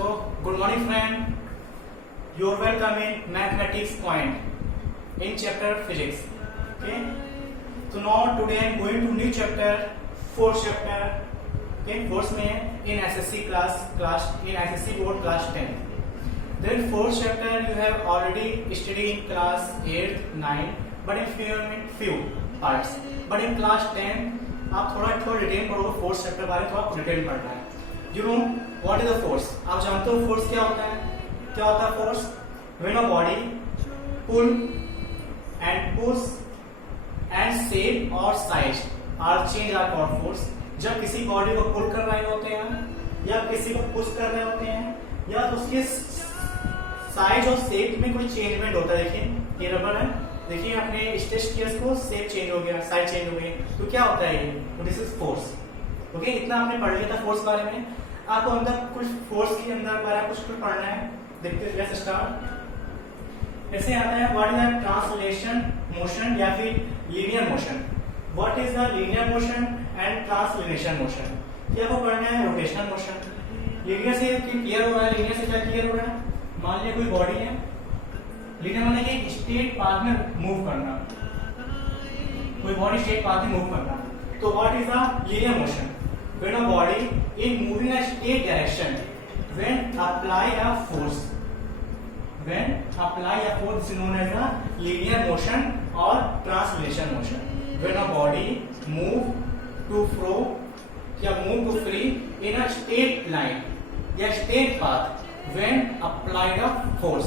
So, good morning friend. You are welcome in mathematics point in chapter physics. Okay. So now today I am going to new chapter, fourth chapter. Okay, fourth में in SSC class in SSC board class 10. Then fourth chapter you have already studied in class 8, 9, but in few parts. But in class 10 आप थोड़ा detail पढ़ोगे force chapter बारे में, थोड़ा detail पढ़ना है. You know what is the force. आप जानते हो फोर्स क्या होता है? क्या होता है force? When a body pull and push and shape और size are change are called force. जब किसी बॉडी को पुल कर रहे होते हैं या किसी को पुश कर रहे होते हैं या तो उसके साइज और शेप में कोई चेंजमेंट होता है. देखिए ये रबर है, देखिए आपने स्ट्रेच किया इसको, शेप चेंज हो गया, साइज चेंज हो गई, तो क्या होता है ये? This is force. ओके, इतना आपने पढ़ लिया था फोर्स बारे में. आपको अंदर कुछ फोर्स के अंदर बारे में कुछ पढ़ना है. देखते हैं, लेट्स स्टार्ट. ऐसे आता है what is the translation motion या फिर linear motion. What is the linear motion and translation motion. क्या आपको पढ़ना है? Rotational motion. लीनियर से क्लियर हो रहा है. लीनियर से क्या क्लियर हो रहा है? मान लिया कोई बॉडी है, लीनियर माने कि स्ट्रेट पाथ में मूव करना, कोई बॉडी स्ट्रेट पाथ में मूव करना. तो what is the linear motion? When a body in moving a straight direction, when apply a force, when apply a force is known as the linear motion और translation motion. When a body move to fro या move to free in a straight line या straight path when applied a force.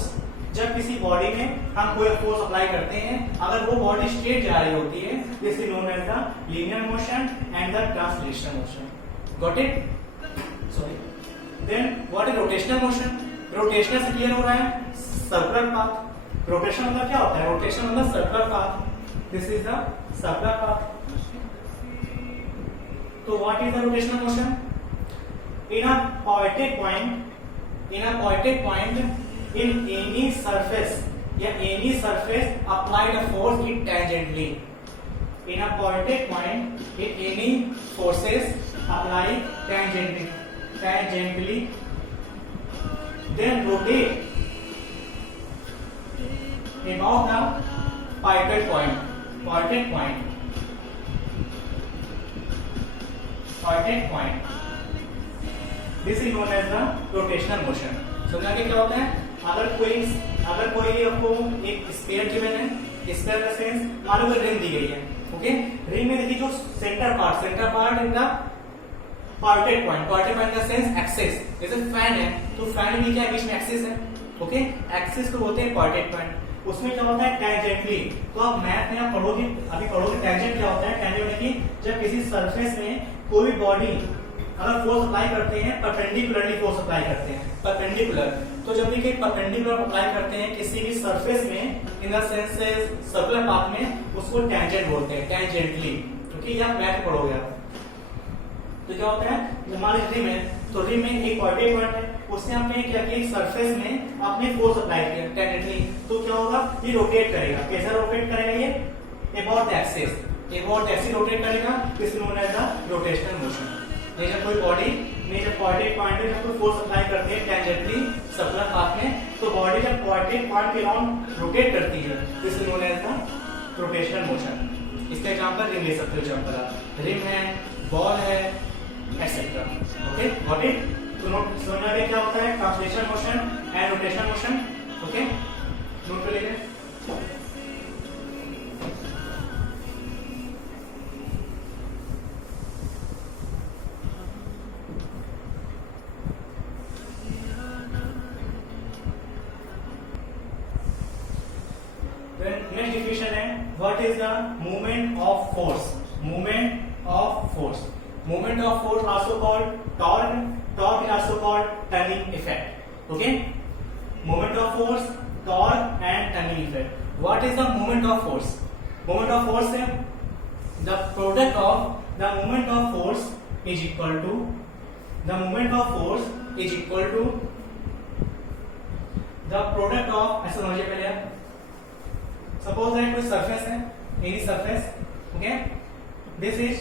जब किसी body में हम कोई force apply करते हैं, अगर वो बॉडी स्ट्रेट जा रही होती है, this is known as the linear motion and the translation motion. Got it? Sorry. Then what is rotational motion? Rotational से क्लियर हो रहा है सर्कुलर पाथ. रोटेशन मतलब क्या होता है? रोटेशन मतलब circular path. This is the circular path. तो what is the rotational motion? In a pointed point in any surface applied a force it tangentially. In a pointed point, in any forces applied tangentially, then rotate about the pointed point. This is known as the rotational motion. समझा के क्या होता है? अगर कोई आपको एक sphere given है, स्फीयर का सेंस मान लो रिंग दी गई है. ओके, रिंग में देखिए जो centre part in the pointed point का सेंस एक्सिस. जैसे फैन है तो फैन में क्या बीच में एक्सिस है. ओके, एक्सिस को बोलते हैं पॉइंटेड पॉइंट. उसमें क्या होता है? टेंजेंटली. तो आप मैथ में आप पढ़ोगे, अभी पढ़ोगे टेंजेंट क्या होता है. टेंजेंट में कि जब किसी सरफेस में कोई बॉडी अगर फोर्स अप्लाई करते हैं, परपेंडिकुलरली फोर्स अप्लाई करते हैं, परपेंडिकुलर. तो जब भी परपेंडिकुलर अप्लाई करते हैं किसी भी सरफेस में, in the sense circular path में, उसको टेंजेंट बोलते हैं, टेंजेंटली. क्योंकि आप मैथ पढ़ोगे आप. तो क्या होता है? मान लीजिए रिम है, तो रिम में एक पॉइंटेड पॉइंट है, उसने आपने क्या किया? सरफेस में आपने फोर्स अप्लाई किया टेंजेंटली. तो क्या होगा? ये रोटेट करेगा. कैसा रोटेट करेगा? ये अबाउट द एक्सिस रोटेट करेगा. This known as the rotational motion. जब कोई बॉडी में जब पॉइंटेड पॉइंट में जब कोई फोर्स अप्लाई करते हैं टेंजेंटली सर्कुलर पाथ में, तो बॉडी जब पॉइंटेड पॉइंट के अराउंड रोटेट करती है, this is known as the rotational motion. इसका एग्जांपल रिम ले सकते हो. एग्जांपल आप रिम है, बॉल है, एटसेट्रा. Okay, got it? तो नोट समझना क्या होता है? Translation motion and rotational motion. Okay, note कर लीजिए. नेक्स्ट डिफिनेशन है what is the movement of force. Movement of force also called torque is also called turning effect. Okay, movement of force, torque and turning effect. What is the movement of force? Movement of force है the product of the movement of force is equal to the product of, ऐसा समझिए पहले आप. Suppose that कोई surface है, any surface. Okay, this is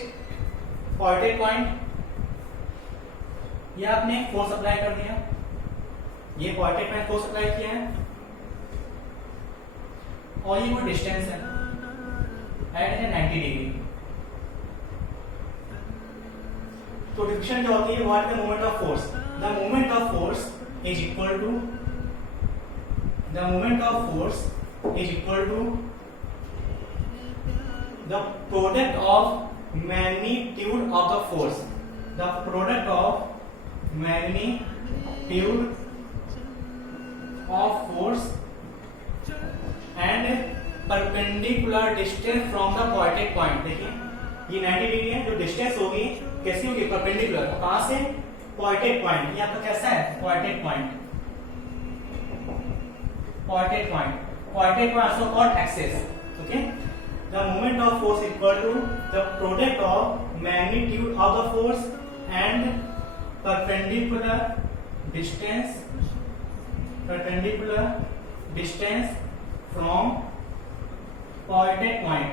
pointed point. ये आपने force apply कर दिया. ये पॉइंटेड पॉइंट फोर्स अप्लाई किया है और ये कोई डिस्टेंस है एट है 90 डिग्री। तो डिस्ट्रीब्यूशन क्या होती है, what the moment of force, the moment of force is equal to the moment of force is equal to the product of magnitude of the force, the product of magnitude of force and perpendicular distance from the pointed point. देखिए ये 90 degree है, जो distance होगी कैसी होगी, perpendicular. कहां से, pointed point. ये आपका कैसा है, pointed point, pointed point, pointed point also called axis. Okay, the moment of force equal to the product of magnitude of the force and perpendicular distance from pointed point.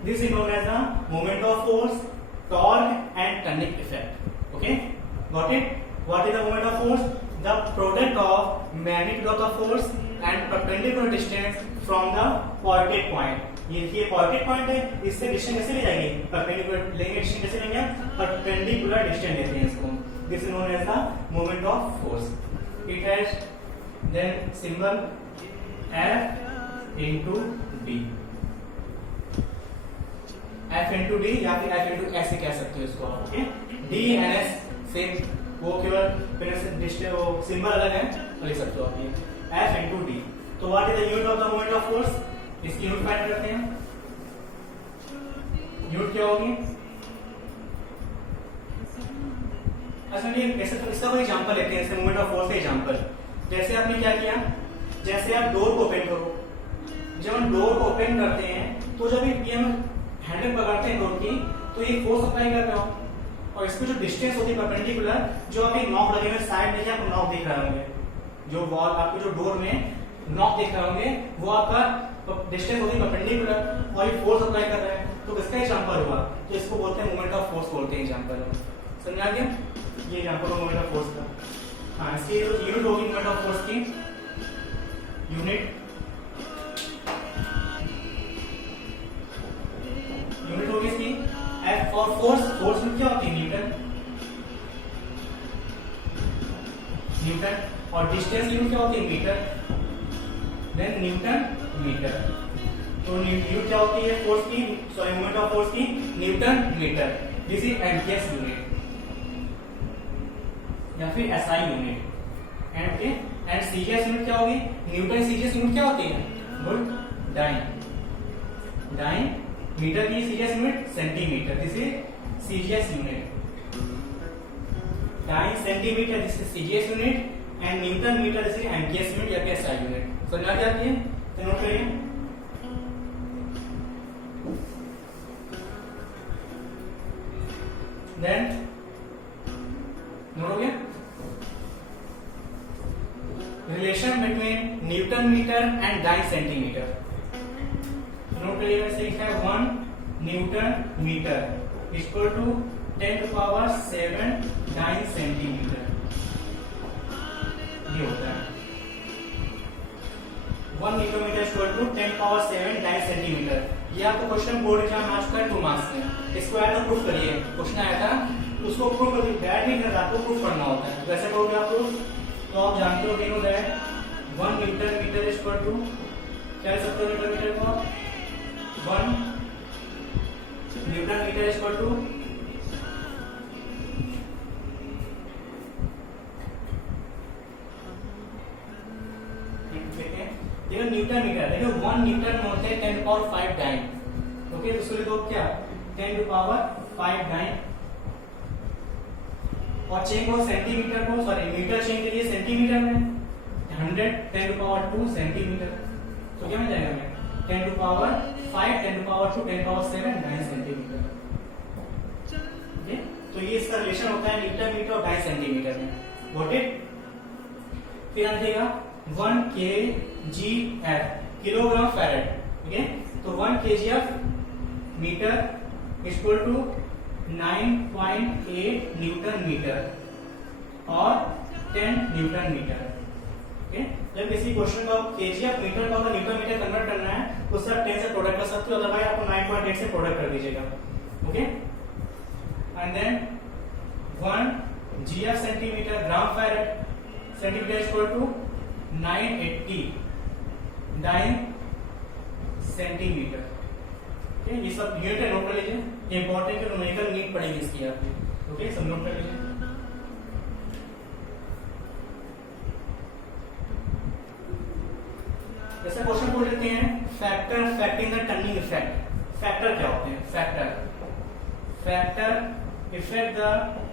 This is known as the moment of force, torque and turning effect. Okay, got it? What is the moment of force? The product of magnitude of the force and perpendicular distance from the pointed point. ये pointed point है, इससे distance कैसे ले जाएंगे, perpendicular लेंगे, distance कैसे लेंगे, perpendicular distance लेते हैं इसको। This is known as the moment of force. It has then symbol F into D. F into D या फिर F into S कह सकते हो इसको, okay. D and S same, वो केवल वो सिंबल अलग है, तो लिख सकते हो आप ये F into D। तो what is the unit of the moment of force, इसकी यूनिट फाइंड करते हैं। यूनिट क्या होगी, अच्छा ये कैसे, तो इसका कोई एग्जांपल लेते हैं, इसके मोमेंट ऑफ फोर्स का एग्जांपल। जैसे आपने क्या किया, जैसे आप डोर को ओपन करो, जब हम डोर को ओपन करते हैं तो जब ये हम हैंडल पकड़ते हैं डोर की, तो ये फोर्स अप्लाई कर रहे हो, और इसकी जो डिस्टेंस होती है परपेंडिकुलर, जो अभी नॉक लगे हुए साइड में, आपको नॉक दिख रहे होंगे, जो वॉल आपके जो डोर में नॉक दिख रहे होंगे, वो आपका डिस्टेंस होती है परपेंडिकुलर, और ये फोर्स अप्लाई कर रहा है। तो इसका एग्जांपल हुआ, तो इसको बोलते हैं मोमेंट ऑफ फोर्स, बोलते हैं एग्जांपल। समझ आ गया, ये एग्जांपल है मोमेंट ऑफ फोर्स का। हाँ, इसकी जो यूनिट होगी मोमेंट ऑफ फोर्स की, यूनिट होगी इसकी F और फोर्स, फोर्स में क्या होती है, न्यूटन, न्यूटन, और डिस्टेंस यूनिट क्या होती है, मीटर, देन न्यूटन मीटर। तो यूनिट क्या होती है फोर्स की, सॉरी मोमेंट ऑफ फोर्स की, newton metre. This is MPS unit या फिर SI unit. And CGS unit क्या होगी, न्यूटन सीजीएस यूनिट क्या होती है, गुड, डाइन मीटर की CGS unit centimetre, this is CGS unit. Dyne centimetre, this is CGS unit, and newton metre, this is MPS unit या फिर SI unit. समझ आ जाती है, तो नोट करिए। देन नोट हो गया, relation between newton metre and dyne centimetre. Note करिएगा, इसे लिखा है 1 newton metre equal to 10⁷ dyne centimetre. ये होता है 1 newton metre equal to 10⁷ dyne centimetre. ये आपको क्वेश्चन बोर्ड एग्जाम आ चुका है 2 मार्क्स में। इसको आया था प्रूफ करिए, क्वेश्चन आया था, उसको प्रूफ करिए, डायरेक्ट नहीं करना, आपको प्रूफ करना होता है। वैसे करोगे आप प्रूफ, तो आप जानते हो कि know that 1 newton metre equal to, क्या लिख सकते हो न्यूटन मीटर को, 1 न्यूटन मीटर इक्वल टू देखो न्यूटन मीटर, देखो 1 न्यूटन होते हैं 10⁵ डाइन। ओके, तो इसको लिखो क्या, 10⁵ डाइन। और चेंज हो सेंटीमीटर को, सॉरी मीटर चेंज करिए सेंटीमीटर में, 100 10⁻² सेंटीमीटर। तो क्या मिल जाएगा हमें, 10⁵, 10⁻², 10⁷ 9 सेंटीमीटर। ओके, तो ये इसका रिलेशन होता है न्यूटन मीटर और डाइन सेंटीमीटर में। Got it. फिर हम देखिएगा 1 kgf, किलोग्राम फैरेड। ठीक है, तो 1 kgf metre equal to 9.8 newton metre. और 10 न्यूटन मीटर। ओके, जब किसी क्वेश्चन का केजी या मीटर का अगर न्यूटन मीटर कन्वर्ट करना है तो सर 10 से प्रोडक्ट कर सकते हो, अदरवाइज आपको 9.8 से प्रोडक्ट कर दीजिएगा। Okay, and then 1 GF centimetre gram farad centimetre equal to 980 9 centimetre. Okay, ये सब यूनिट नोट कर लीजिए, इंपॉर्टेंट है, न्यूमेरिकल नीड पड़ेगी इसकी आपकी। ओके, सब नोट कर लीजिए। जैसे क्वेश्चन पूछ लेते हैं factor affecting the turning effect. Factor क्या होते हैं? Factor effect the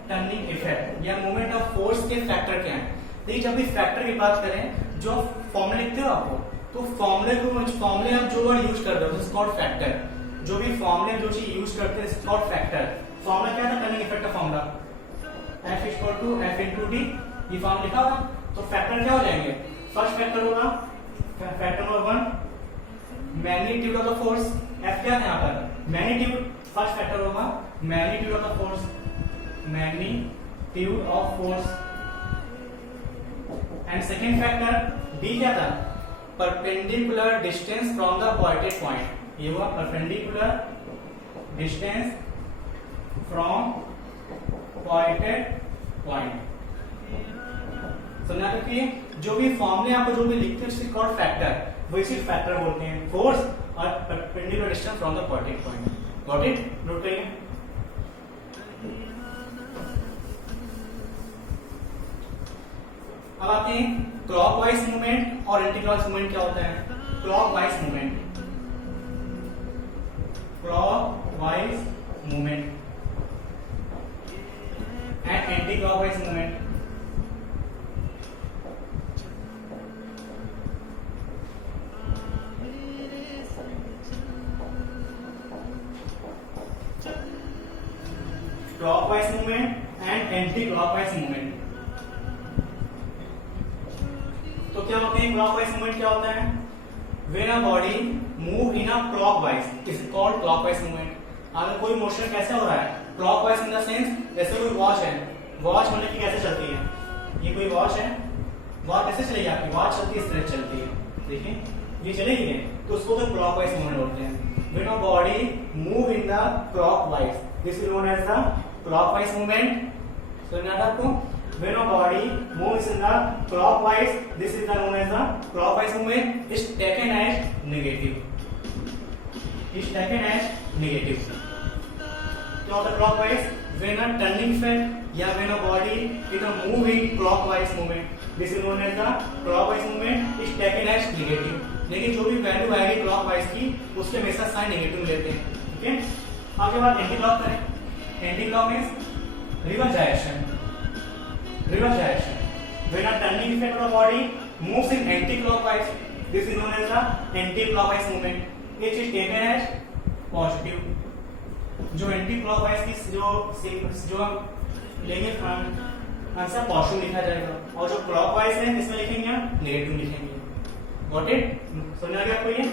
turning effect या मोमेंट ऑफ फोर्स के फैक्टर क्या है? देखिए, जब भी फैक्टर की बात करें, जो फॉर्मूला लिखते हो आपको, तो फॉर्मूले आप जो वर्ड यूज कर रहे हो, कॉल्ड फैक्टर। जो भी फॉर्मूले जो चीज यूज करते हैं, कॉल्ड फैक्टर। फॉर्मूला क्या था टर्निंग इफेक्ट का? Formula F equal to F into D। ये फॉर्मूला लिखा हुआ, तो फैक्टर क्या हो जाएंगे? फर्स्ट फैक्टर होगा factor number 1 magnitude of the force. F क्या है यहाँ पर? मैग्नीट्यूड। फर्स्ट फैक्टर होगा magnitude of the force, magnitude of force. And second factor D क्या था? Perpendicular distance from the pointed point. ये हुआ perpendicular distance from pointed point. समझा कि जो भी फॉर्मूले आपको जो भी लिखते हैं उसकी कॉल्ड फैक्टर, वो इसी फैक्टर बोलते हैं, फोर्स और perpendicular distance from the pointed point. Got it? Note करिए। अब आते हैं क्लॉकवाइज मूवमेंट और एंटी क्लॉकवाइज मूवमेंट क्या होता है? Clockwise movement, clockwise movement and anti clockwise movement. Clockwise movement and anti clockwise movement. तो क्या होते हैं क्लॉकवाइज मूवमेंट? क्या होता है? When a body move in a clockwise is called clockwise movement. अगर कोई मोशन कैसे हो रहा है? क्लॉकवाइज इन द सेंस, जैसे कोई वॉच है, वॉच मतलब कि कैसे चलती है? ये कोई वॉच है, वॉच कैसे चलेगी आपकी? वॉच चलती है, इस तरह चलती है, देखिए ये चलेगी, तो उसको तो क्लॉकवाइज मूवमेंट बोलते हैं। When a body move in the clockwise, this is known as the clockwise movement. समझना था आपको? When a body moves in the clockwise, this is known as the clockwise movement is taken as negative. Is taken as negative. क्या होता है clockwise? When a turning effect या when a body is a moving clockwise movement, this is known as the clockwise movement is taken as negative. लेकिन जो भी value आएगी clockwise की, उसके हमेशा साइन नेगेटिव लेते हैं। ठीक है, आगे बात एंटी क्लॉक करें। Anti clock means reverse direction. Reverse direction. When a turning effect of the body moves in anti-clockwise, this is known as the anti-clockwise movement. It is taken as positive. जो anti-clockwise की जो हम लेंगे answer positive लिखा जाएगा, और जो clockwise है इसमें लिखेंगे नेगेटिव लिखेंगे। Got it? समझ आ गया आपको? ये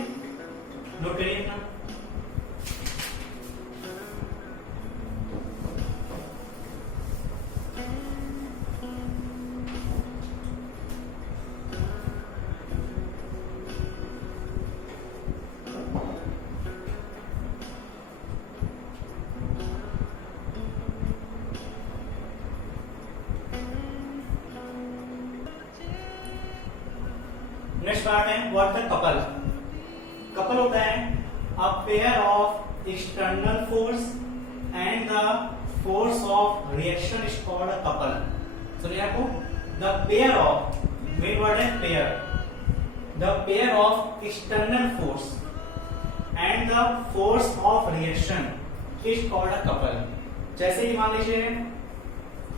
नोट करिए अपना। नेक्स्ट पार्ट है व्हाट द कपल। कपल होता है a pair of external force and the force of reaction is called a couple. सुनिए आपको, the pair of, main word है pair, the pair of external force and the force of reaction is called a couple. जैसे कि मान लीजिए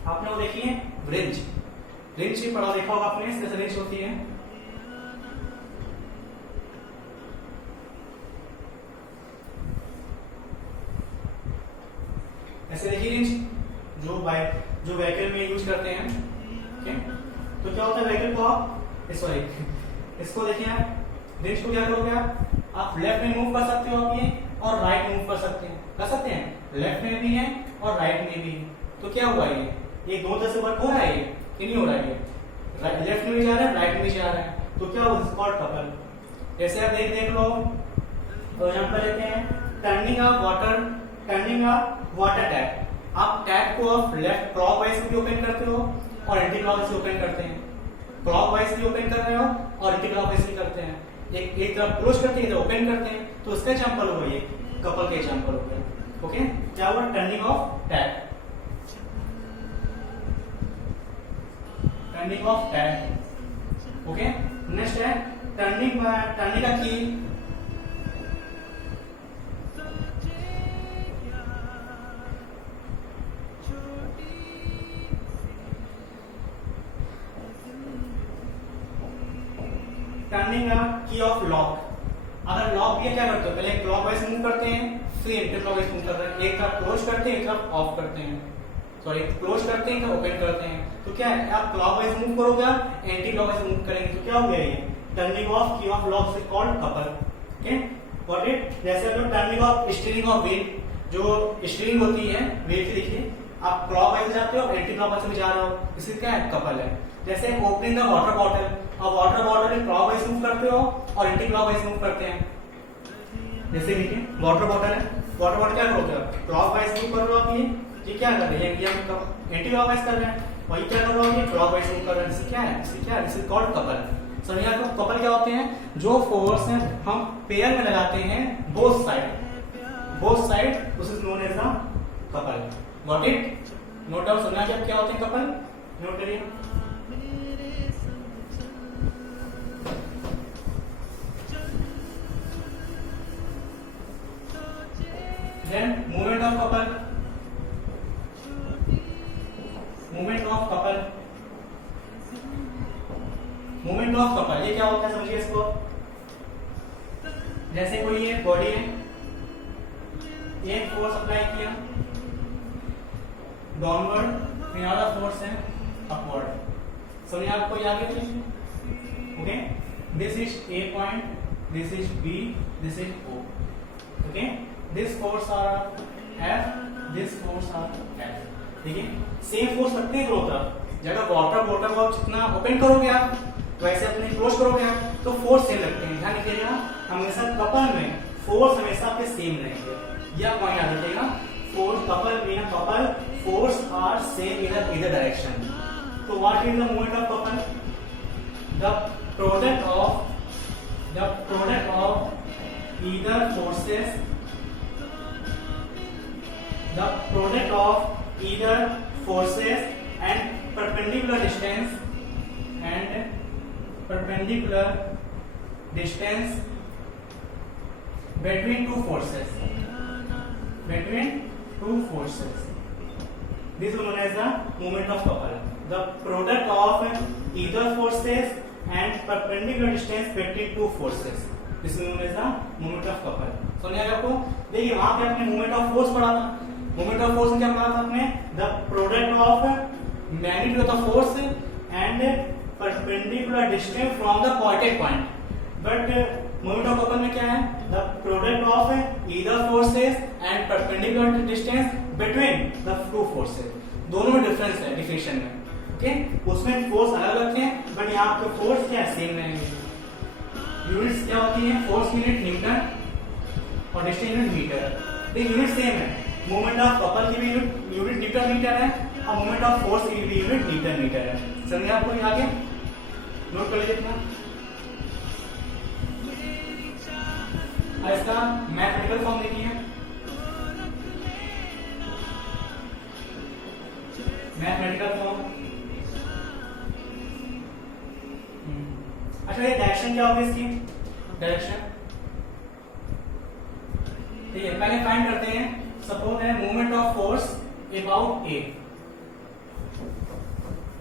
आपने वो देखी है रिंच, रिंच ही पढ़ा देखा होगा आपने, कैसे रिंच होती है। ऐसे देखिए रिंच जो व्हीकल में यूज करते हैं। ठीक, तो क्या होता है व्हीकल को आप सॉरी इसको देखिए आप रिंच को क्या करोगे आप लेफ्ट में मूव कर सकते हो आप ये, और राइट मूव कर सकते हैं, लेफ्ट में भी है और राइट में भी है। तो क्या हुआ ये दोनों तरह से वर्क हो रहा है, कि नहीं हो रहा है ये, लेफ्ट में भी जा रहा है राइट में भी जा रहा है, तो क्या वो कॉल्ड कपल। जैसे आप देख लो, तो यहाँ पर लेते हैं टर्निंग अ वाटर टैप। आप टैप को आप लेफ्ट क्लॉकवाइज भी ओपन करते हो और एंटी क्लॉकवाइज भी ओपन करते हैं, क्लॉकवाइज भी ओपन कर रहे हो और एंटी क्लॉकवाइज भी करते हैं, एक तरफ क्लोज करते हैं, इधर ओपन करते हैं, तो उसका एग्जांपल हो गया, कपल के एग्जांपल हो गया। ओके, क्या हुआ, turning of tap, turning of tap. Okay, next है टर्निंग का की। टर्निंग की ऑफ लॉक। अगर लॉक भी क्या करते हो, पहले क्लॉकवाइज मूव करते हैं, फिर एंटी क्लॉकवाइज मूव करते हैं, एक तरफ क्लोज करते हैं, एक तरफ ऑफ करते हैं, सॉरी क्लोज करते हैं, ओपन करते हैं। तो क्या है, आप क्लॉकवाइज मूव करोगे, एंटी क्लॉकवाइज मूव करेंगे, तो क्या हो गया ये टर्निंग ऑफ की of lock is called couple. Okay, got it. जैसे हम turning of steering of wheel, जो स्टीयरिंग होती है व्हील की, देखिए आप क्लॉकवाइज जाते हो, एंटी क्लॉकवाइज में जा रहे हो, इसी क्या है, कपल है। जैसे ओपनिंग द वाटर बॉटल, अब वाटर बॉटल क्लॉकवाइज मूव करते हो और एंटी क्लॉकवाइज मूव करते हैं। जैसे देखिए वाटर बॉटल है, वाटर बॉटल क्या करोगे, क्लॉकवाइज मूव कर रहे हो आप, ये क्या कर रहे हैं, ये हम एंटी क्लॉकवाइज कर रहे हैं, और ये क्या कर रहे हो, ये क्लॉकवाइज मूव कर रहे हैं। इससे क्या है, इससे क्या है, दिस इज कॉल्ड कपल। समझिए आपको कपल क्या होते हैं, जो फोर्स है हम पेयर में लगाते हैं both side, this is known as the couple. Got it, note down. समझा कि अब क्या होते हैं कपल, नोट करिए। Then movement of couple, ये क्या होता है, समझिए इसको। जैसे कोई ये बॉडी है, एक फोर्स अप्लाई किया डाउनवर्ड, फिर अदर फोर्स है अपवर्ड। समझिए आपको ये आगे चलिए। Okay, this is A point, this is B, this is O. Okay, this force R F, this force R F। देखिए सेम फोर्स लगते हैं दोनों तरफ। जब वाटर बॉटल को जितना ओपन करोगे आप, वैसे अपने क्लोज करोगे आप, तो फोर्स सेम लगते हैं। ध्यान रखिएगा, हमेशा कपल में फोर्स हमेशा आपके सेम रहेंगे, यह पॉइंट याद रखिएगा। Force couple force are same in either direction. तो what is the moment of couple, the product of either forces, the product of either forces and perpendicular distance between two forces, this is known as the moment of couple. The product of either forces and perpendicular distance between two forces, this is known as the moment of couple. समझ आया आपको। देखिए वहां पे आपने moment of force पढ़ा था, moment of force में क्या पढ़ा था आपने, the product of magnitude of the force and perpendicular distance from the pointed point. But moment of couple में क्या है, the product of either forces and perpendicular distance between the two forces. दोनों में डिफरेंस है definition में। Okay, उसमें force अलग अलग हैं, बट यहाँ पे फोर्स क्या सेम रहेंगे। यूनिट्स क्या होती है, फोर्स यूनिट न्यूटन और डिस्टेंस यूनिट मीटर। ये यूनिट सेम है, मोमेंट ऑफ कपल की भी यूनिट न्यूटन मीटर है और मोमेंट ऑफ फोर्स की भी यूनिट न्यूटन मीटर है। समझिए आपको आगे नोट कर लीजिए इतना। इसका मैथमेटिकल फॉर्म देखिए, मैथमेटिकल फॉर्म। अच्छा, ये डायरेक्शन क्या होगी इसकी, डायरेक्शन ठीक है, पहले फाइंड करते हैं। सपोज है movement of force about A,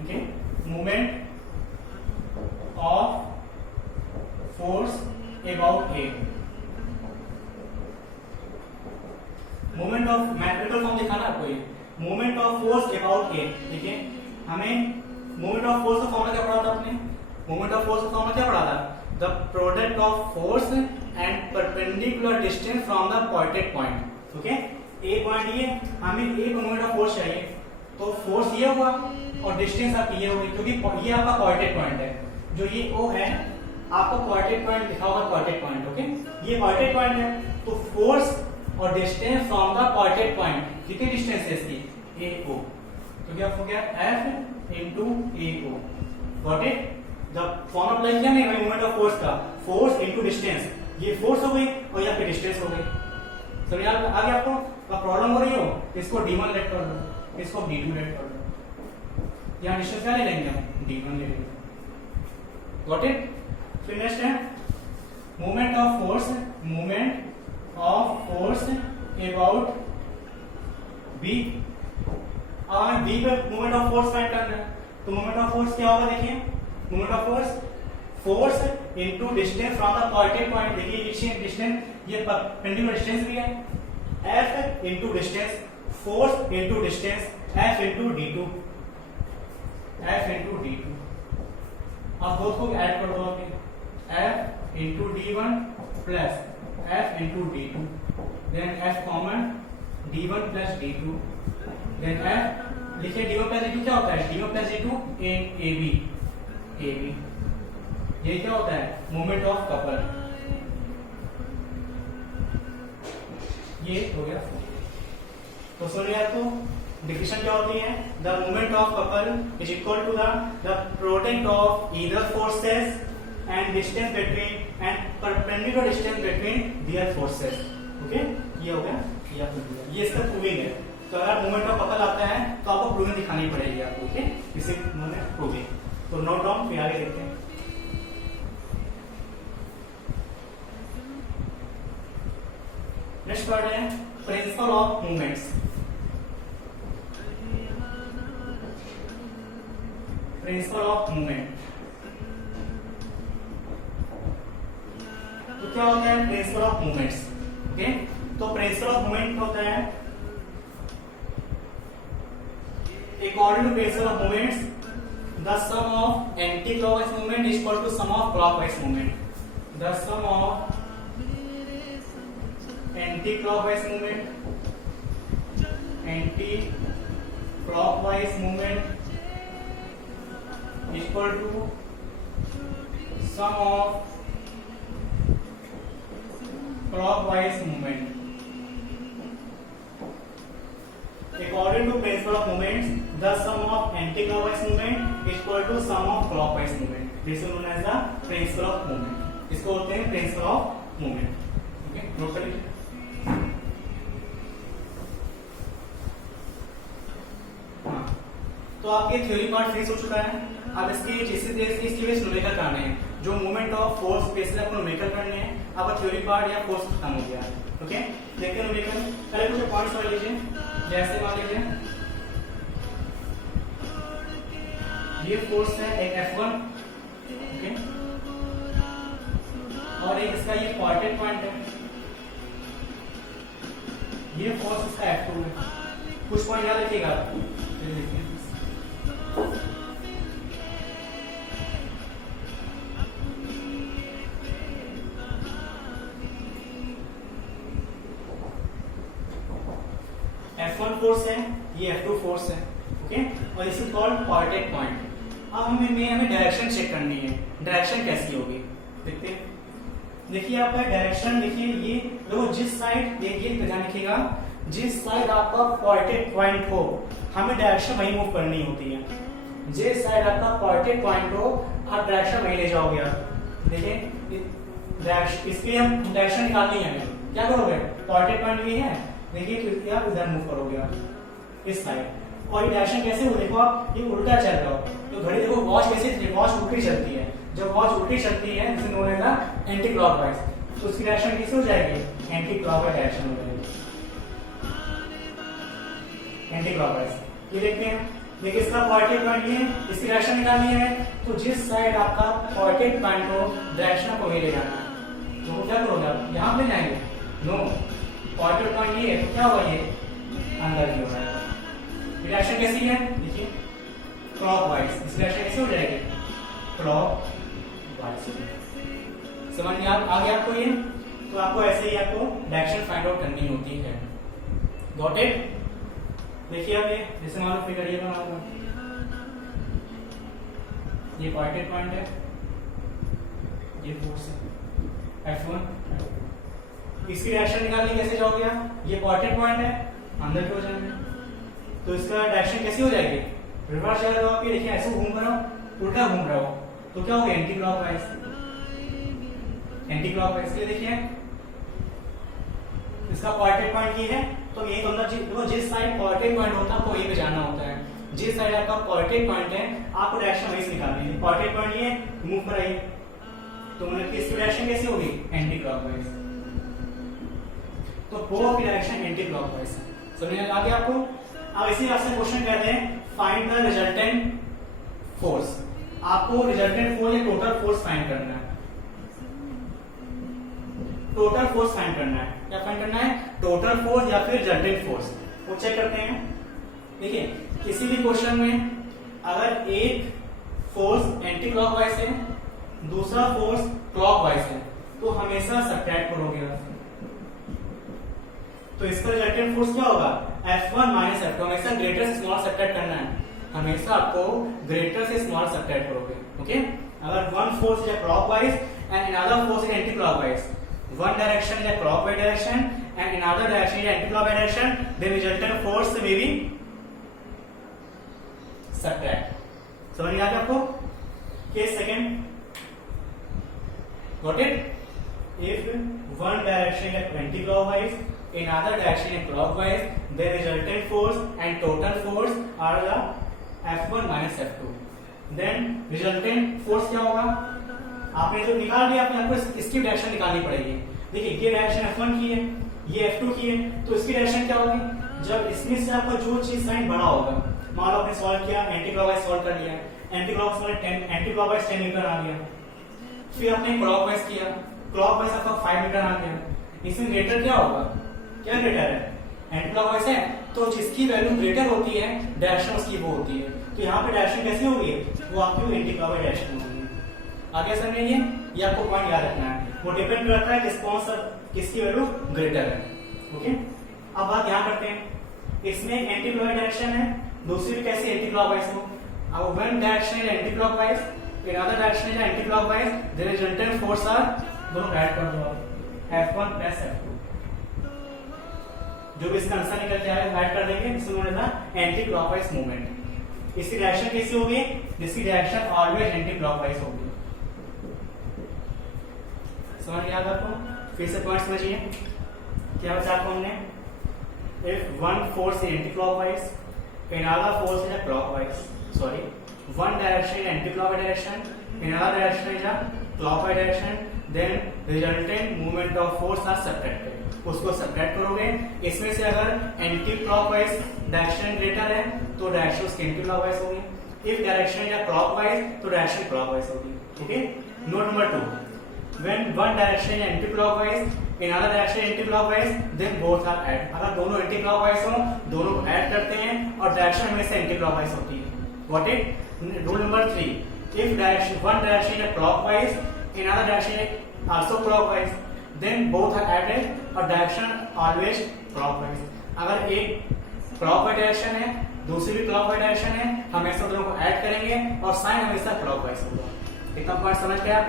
okay, movement of force about A, movement of mathematical form दिखाना आपको। ये मूवमेंट ऑफ फोर्स अबाउट ए, देखिए हमें मूवमेंट ऑफ फोर्स का फॉर्मूला क्या पढ़ा था आपने, मूवमेंट ऑफ फोर्स का फॉर्मूला क्या पढ़ा था, the product of force and perpendicular distance from the pointed point. Okay, A point ये, हमें एक मूवमेंट ऑफ फोर्स चाहिए, तो फोर्स ये हुआ और डिस्टेंस आपकी ये होगी, क्योंकि ये आपका कोऑर्डिनेट पॉइंट है। जो ये O है आपको कोऑर्डिनेट पॉइंट लिखा होगा, कोऑर्डिनेट पॉइंट, ओके। ये कोऑर्डिनेट पॉइंट है, तो फोर्स और distance from the coordinate point, कितनी डिस्टेंस है इसकी, AO, तो क्या हो गया F into AO, got it. जब फॉर्म अप्लाई किया नहीं मोमेंट ऑफ फोर्स का, फोर्स इनटू डिस्टेंस, ये फोर्स हो गई और यहाँ पे डिस्टेंस हो गई। समझ आ गया आपको? प्रॉब्लम हो रही हो, इसको D1 लेट कर दो, इसको D2 लेट कर दो, यहाँ डिस्टेंस क्या ले लेंगे हम, D1 ले लेंगे, गॉट इट। फिर नेक्स्ट है moment of force, moment of force about B। अब B पे मोमेंट ऑफ फोर्स फाइंड करना है, तो मोमेंट ऑफ फोर्स क्या होगा, देखिए moment of force into distance from the coordinate point. देखिए ये डिस्टेंस, ये परपेंडिकुलर डिस्टेंस भी है, F into distance, force into distance, F into D2, F into D2। आप बोथ को ऐड कर दो, F into D1 plus F into D2, then F common, D1 plus D2, then F लिखिए D1 plus D2 क्या होता है, D1 plus D2 AB, ये क्या होता है, मोमेंट ऑफ कपल, ये हो गया। तो सुनिए आपको डिफिनेशन क्या होती है, the moment of couple is equal to the product of either forces and distance between and perpendicular distance between their forces, okay. ये हो गया, ये इसका प्रूविंग है। तो अगर मोमेंट ऑफ कपल आता है तो आपको प्रूविंग दिखानी पड़ेगी आपको, ओके, इसे मोमेंट प्रूविंग। तो नोट डाउन, फिर आगे देखते हैं। नेक्स्ट वर्ड है principle of movements. Principle of movement तो क्या होता है, प्रिंसिपल ऑफ मूवमेंट्स, ओके। तो प्रिंसिपल ऑफ मूवमेंट होता है, according to principle of movements the sum of anti-clockwise movement is equal to sum of clockwise movement. The sum of anti-clockwise movement, anti-clockwise movement is equal to sum of clockwise movement. According to principle of moments, the sum of anti-clockwise movement is equal to sum of clockwise movement. This is known as the principle of movement. इसको बोलते हैं principle of movement. Okay, note कर लीजिए। हाँ, तो आपके theory part finish हो चुका है। अब इसकी इसकी वजह न्यूमेरिकल करने हैं, जो मूवमेंट ऑफ फोर्स बेसिस आपको न्यूमेरिकल करने हैं। आपका थ्योरी पार्ट या फोर्स खत्म हो गया है, ओके। देखते हैं न्यूमेरिकल, पहले कुछ पॉइंट्स समझ लीजिए। जैसे मान लीजिए ये फोर्स है एक F1, ओके, और एक इसका ये कोऑर्डिनेट पॉइंट है, ये फोर्स इसका F2 है। कुछ पॉइंट याद रखिएगा, F1 फोर्स है, ये F2 फोर्स है, ओके, और इसे कॉल्ड कोऑर्डिनेट पॉइंट। अब हमें डायरेक्शन चेक करनी है, डायरेक्शन कैसी होगी देखते हैं। देखिए आपका डायरेक्शन, देखिए ये देखो जिस साइड, देखिए ध्यान रखिएगा, जिस साइड आपका कोऑर्डिनेट पॉइंट हो हमें डायरेक्शन वही मूव करनी होती है। जिस साइड आपका कोऑर्डिनेट पॉइंट हो आप डायरेक्शन वही ले जाओगे। आप देखिए इसके हम डायरेक्शन निकालनी है, क्या करोगे, कोऑर्डिनेट पॉइंट ये है, देखिए तो आप इधर मूव करोगे आप इस साइड, और ये डायरेक्शन कैसे हो, देखो आप ये उल्टा चल रहा हो, तो घड़ी देखो वॉच कैसे, वॉच उल्टी चलती है। जब वॉच उल्टी चलती है जिसे नोन एज एंटी क्लॉकवाइज, तो उसकी डायरेक्शन कैसे हो जाएगी, एंटी क्लॉकवाइज डायरेक्शन हो जाएगी, एंटी क्लॉकवाइज। ये देखते हैं, देखिए इसका कोऑर्डिनेट पॉइंट ये है, इसकी डायरेक्शन निकालनी है, तो जिस साइड आपका कोऑर्डिनेट पॉइंट हो डायरेक्शन को ले जाना है, तो क्या करोगे आप, यहाँ पे जाएंगे, नो, कोऑर्डिनेट पॉइंट ये है, तो क्या होगा, ये अंदर ही हो रहा है। डायरेक्शन कैसी है, देखिए क्लॉकवाइज, इस डायरेक्शन कैसे हो जाएगी, क्लॉकवाइज। समझ में आ गया आपको ये? तो आपको ऐसे ही आपको डायरेक्शन फाइंड आउट करनी होती है, गॉट इट। देखिए आप ये जैसे मान लो फिगर ये बना हुआ, ये पॉइंटेड पॉइंट है, ये फोर्स है F1। इसकी डायरेक्शन निकालनी कैसे जाओगे आप? ये पॉइंटेड पॉइंट है, अंदर क्यों जाएंगे, तो इसका डायरेक्शन कैसी हो जाएगी? रिवर्स जाएगा। तो आप ये देखिए ऐसे घूम रहा हो, उल्टा घूम रहा हो, तो क्या होगा? Anti clockwise. एंटी क्लॉकवाइज के लिए देखिए इसका पॉइंटेड पॉइंट ये है, तो यही तो जिस साइड पॉइंटेड पॉइंट होता है आपको वहीं पे जाना होता है। जिस साइड आपका पॉइंटेड पॉइंट है आपको डायरेक्शन वहीं से निकालनी है। पॉइंटेड पॉइंट ये मूव पर आइए, तो मतलब इसकी डायरेक्शन कैसी होगी? Anti clockwise. तो बोथ की डायरेक्शन एंटी क्लॉकवाइज है। समझ में आ गया आपको? अब इसी आपसे क्वेश्चन कहते हैं फाइंड द रिजल्टेंट फोर्स। आपको रिजल्टेंट फोर्स या टोटल फोर्स फाइंड करना है। टोटल फोर्स फाइंड करना है। क्या फाइंड करना है? टोटल फोर्स या फिर रिजल्टेंट फोर्स। वो चेक करते हैं। देखिए किसी भी क्वेश्चन में अगर एक फोर्स एंटी क्लॉकवाइज है, दूसरा फोर्स क्लॉकवाइज है, तो हमेशा सब्ट्रैक्ट करोगे। तो इसका रिजल्टेंट फोर्स क्या होगा? F1 minus F2। हमेशा ग्रेटर से स्मॉल सब्ट्रैक्ट करना है। हमेशा आपको ग्रेटर से स्मॉल सब्ट्रैक्ट करोगे। ओके, अगर one force is clockwise and another force is anti clockwise, one direction is a clockwise direction and another direction is anti-clockwise direction, then resultant force may be subtract. समझ में आ गया आपको? Case second, got it? If one direction is anti-clockwise, another direction is clockwise, then resultant force and total force are the F1 minus F2. Then resultant force क्या होगा? आपने जो निकाल लिया, आपको इसकी डायरेक्शन निकालनी पड़ेगी। देखिए ये डायरेक्शन F1 की है, ये F2 की है, तो इसकी डायरेक्शन क्या होगी? जब इसमें से आपका जो चीज साइन बड़ा होगा, मान लो आपने सॉल्व किया, एंटी क्लॉकवाइज सॉल्व कर लिया, एंटी क्लॉकवाइज 10 मीटर आ गया, फिर आपने क्लॉकवाइज किया, क्लॉकवाइज आपका 5 मीटर आ गया, इसमें ग्रेटर क्या होगा? क्या ग्रेटर है? एंटी क्लॉकवाइज है, तो जिसकी वैल्यू ग्रेटर होती है डायरेक्शन उसकी वो होती है। तो यहाँ पे डायरेक्शन कैसी होगी? वो आपकी एंटी क्लॉकवाइज डायरेक्शन होगी। आगे समझिए, ये आपको पॉइंट याद रखना है। वो डिपेंड करता है रिस्पॉन्स किसकी वैल्यू ग्रेटर है। ओके, अब बात यहाँ करते हैं। इसमें एंटी क्लॉकवाइज डायरेक्शन है, दूसरी भी कैसे एंटी क्लॉकवाइज हो। अब one direction is anti clockwise, another direction is anti clockwise, there is resultant force R, दोनों ऐड कर दो, F1 प्लस F2। जो भी इसका आंसर निकल के आएगा ऐड कर देंगे। इसमें होगा एंटी क्लॉकवाइज मूवमेंट। इसकी डायरेक्शन कैसी होगी? जिसकी डायरेक्शन ऑलवेज एंटी क्लॉकवाइज होगी। समझ गया आपको? फिर से पॉइंट समझिए। क्या बचा आपको हमने? If one force is anti clockwise, another force is a clockwise, sorry, one direction is anti clockwise direction, another direction is a clockwise direction, then resultant movement of force are subtracted। उसको subtract करोगे। इसमें से अगर anti clockwise direction greater है तो direction उसकी anti clockwise होगी। If direction is clockwise तो डायरेक्शन क्लॉकवाइज होगी। Okay, note number 2, when one direction is anti-clockwise, another direction anti-clockwise, then both are add। अगर दोनों anti-clockwise हो, दोनों को ऐड करते हैं और डायरेक्शन हमेशा anti-clockwise होती है। Got it? Rule number 3, if direction one direction is clockwise, another direction is also clockwise, then both are added और डायरेक्शन always clockwise। अगर एक clockwise डायरेक्शन है, दूसरी भी clockwise डायरेक्शन है, हमेशा दोनों को ऐड करेंगे और साइन हमेशा clockwise होगा। इतना पॉइंट समझ गए आप?